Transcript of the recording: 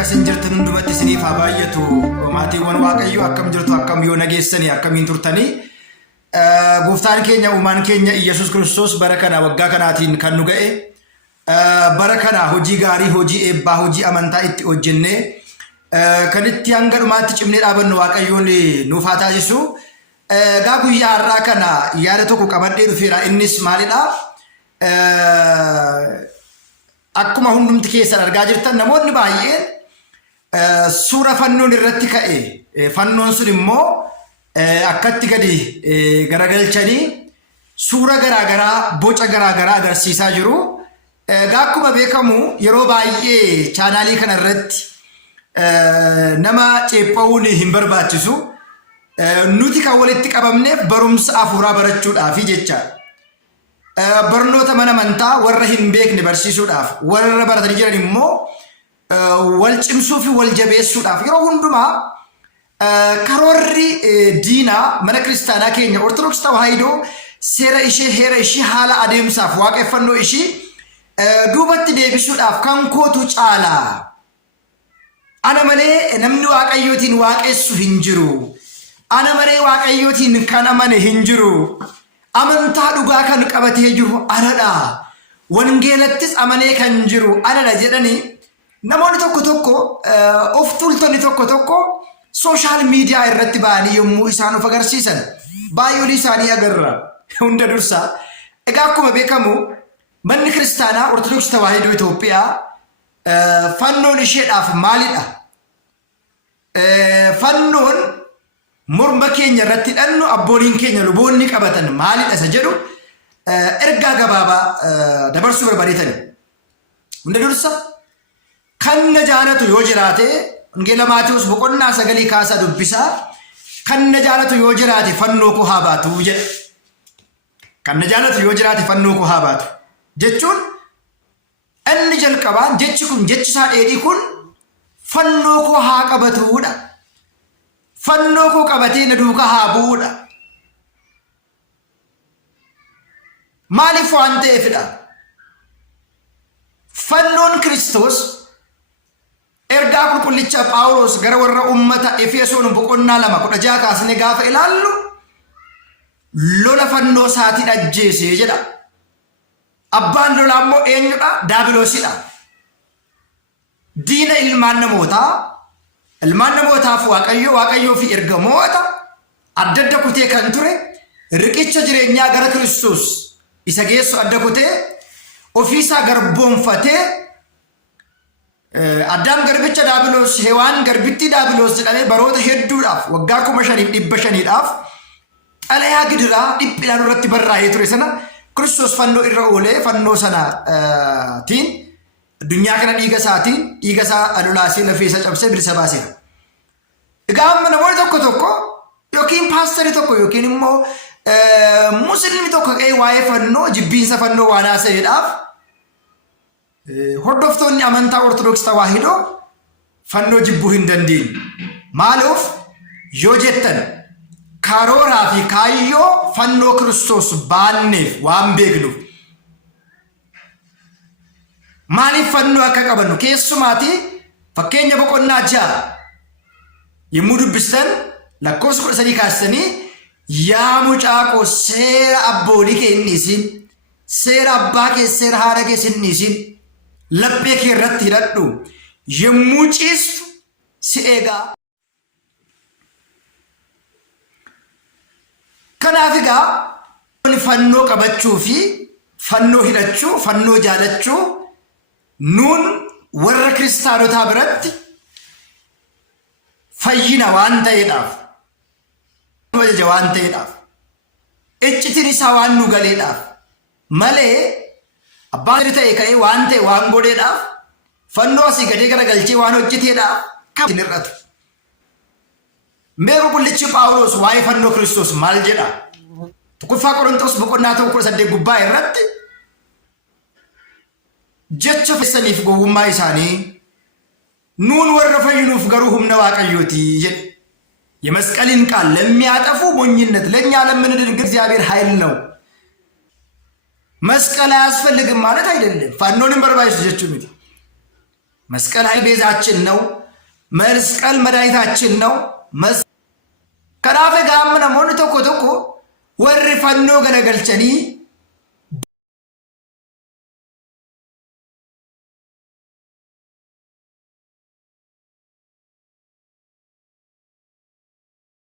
akkasin jirtan hundumatti isiniif haa baay'atu. Maatiiwwan Waaqayyoo akkam jirtu, akkam yoo nageessanii, akkamiin turtanii. Gooftaan keenya uumaan keenya Iyyesuus Kiristoos bara kana waggaa kanaatiin kan nu ga'e. Bara kana hojii gaarii, hojii eebbaa, hojii amantaa itti hojjennee kan itti hanga dhumaatti cimnee dhaabannu Waaqayyoon nuuf haa taasisu. Gaa guyyaa har'aa kana yaada tokko qabadhee dhufeera. Innis maalidha? Akkuma hundumti keessan argaa jirtan namoonni baay'een suura fannoon irratti ka'e fannoon sun immoo akkatti gadi garagalchanii suura garaagaraa boca garaagaraa agarsiisaa jiru. Akkuma beekamu yeroo baay'ee chaanaalii kana irratti nama ceepha'uun hin barbaachisu. Nuti kan walitti qabamneef barumsa afuuraa barachuudhaafi jechaadha. Barnoota mana amantaa warra hin beekne barsiisuudhaaf, warra baratanii jiran immoo wal cimsuu fi wal jabeessuudhaaf yeroo hundumaa karoorri diinaa mana kiristaanaa keenya Ortodoksii Tawaahidoo seera ishee, heera ishee, haala adeemsaaf waaqeffannoo ishee duubatti deebisuudhaaf kan kootu caalaa. Ana malee namni Waaqayyootiin waaqessu hin jiru. Ana malee Waaqayyootiin kan amane hin jiru. Amantaa dhugaa kan qabatee jiru anadha. Wangeelattis amanee kan jiru anadha jedhanii namoonni tokko tokko of tuultonni tokko tokko sooshaal miidiyaa irratti ba'anii yommuu isaan of agarsiisan baay'oolii isaanii agarra. Hunda dursaa egaa akkuma beekamu manni kiristaanaa Ortodoksii Tawaahidoo Itoophiyaa fannoon isheedhaaf maalidha? Fannoon morma keenya irratti hidhannu abbooliin keenya luboonni qabatan maalidha isa jedhu ergaa gabaabaa dabarsuu barbaadeetani. Hunda dursa kan na jaalatu yoo jiraate Wangeela Maatewos boqonnaa 9 kaasaa dubbisaa kan na jaalatu yoo jiraate fannoo koo haa baatu jedha. Kan na jaalatu yoo jiraate fannoo koo haa baatu jechuun inni jalqabaan jechi kun jechi isaa dheedhii kun fannoo koo haa qabatudha. Fannoo koo qabatee na duukaa haa bu'uudha. Maaliif waan ta'eefidha? Fannoon Kiristoos ergaa qulqullicha Phaawulos gara warra ummata Efesoon boqonnaa 2:16 kaasnee gaafa ilaallu lola fannoo isaatiin ajjeesee jedha. Abbaan lolaa immoo eenyudha? Daabiloosidha. Diina ilmaan namootaa. Ilmaan namootaaf Waaqayyoo fi ergamoota adda adda kutee kan ture riqicha jireenyaa gara Kiristoos isa geessu adda kutee ofiisaa garboonfatee Addaam garbicha Daabiloos, Hewaan garbittii Daabiloos jedhamee baroota hedduudhaaf waggaa 5,500dhaaf xalayaa gidiraa dhiphinaan irratti barraa'ee ture sana Kiristoos fannoo irra oolee fannoo sanaatiin addunyaa kana dhiiga isaa lolaasee lafee isa cabsee bilisa baaseera. Egaa amma namoonni tokko tokko yookiin paasterii tokko yookiin immoo musliimii tokko qe'ee waa'ee fannoo jibbiinsa fannoo waan haasa'eedhaaf hordoftoonni amantaa Ortodoksii Tawaahidoo fannoo jibbuu hin dandeenye. Maaliif yoo jettan karooraa fi kaayyoo fannoo Kiristoos baanneef waan beeknuuf. Maaliif fannoo akka qabannu keessumaati fakkeenya boqonnaa 6 yommuu dubbistan lakkoofsa 13 kaastanii yaa mucaa koo seera abboolii kee hin dhiisin, seera abbaa kee, seera haadha kee hin dhiisin, laphee kee irratti hidhadhu yommuu ciistu si eegaa. Kanaaf egaa fannoo qabachuu fi fannoo hidhachuu, fannoo jaalachuu nuun warra kiristaanotaa biratti fayyina waan ta'eedhaaf, ajaja waan ta'eedhaaf, iccitiin isaa waan nu galeedhaaf malee abbaan ta'e ka'ee waan ta'e waan godheedhaaf fannoo asii gadee garagalchee waan hojjeteedhaaf kan hin hir'atu. Mee qulqullichi Phaawulos waa'ee fannoo Kiristoos maal jedha? Tokkoffaa Qorontos boqonnaa 18 gubbaa irratti jecha keessaniif gowwummaa isaanii nuun warra fayyinuuf garuu humna Waaqayyooti jedhe. የመስቀልን ቃል ለሚያጠፉ ሞኝነት ለኛ ለምንድን እግዚአብሔር ኃይል ነው። መስቀል አያስፈልግም ማለት አይደለም። ፋኖንም በርባይስ ጀቹ ምት መስቀል ኃይል ቤዛችን ነው። መስቀል መድኃኒታችን ነው። ከናፈ ጋም ነሞን ቶኮ ቶኮ ወሪ ፈኖ ገለገልቸኒ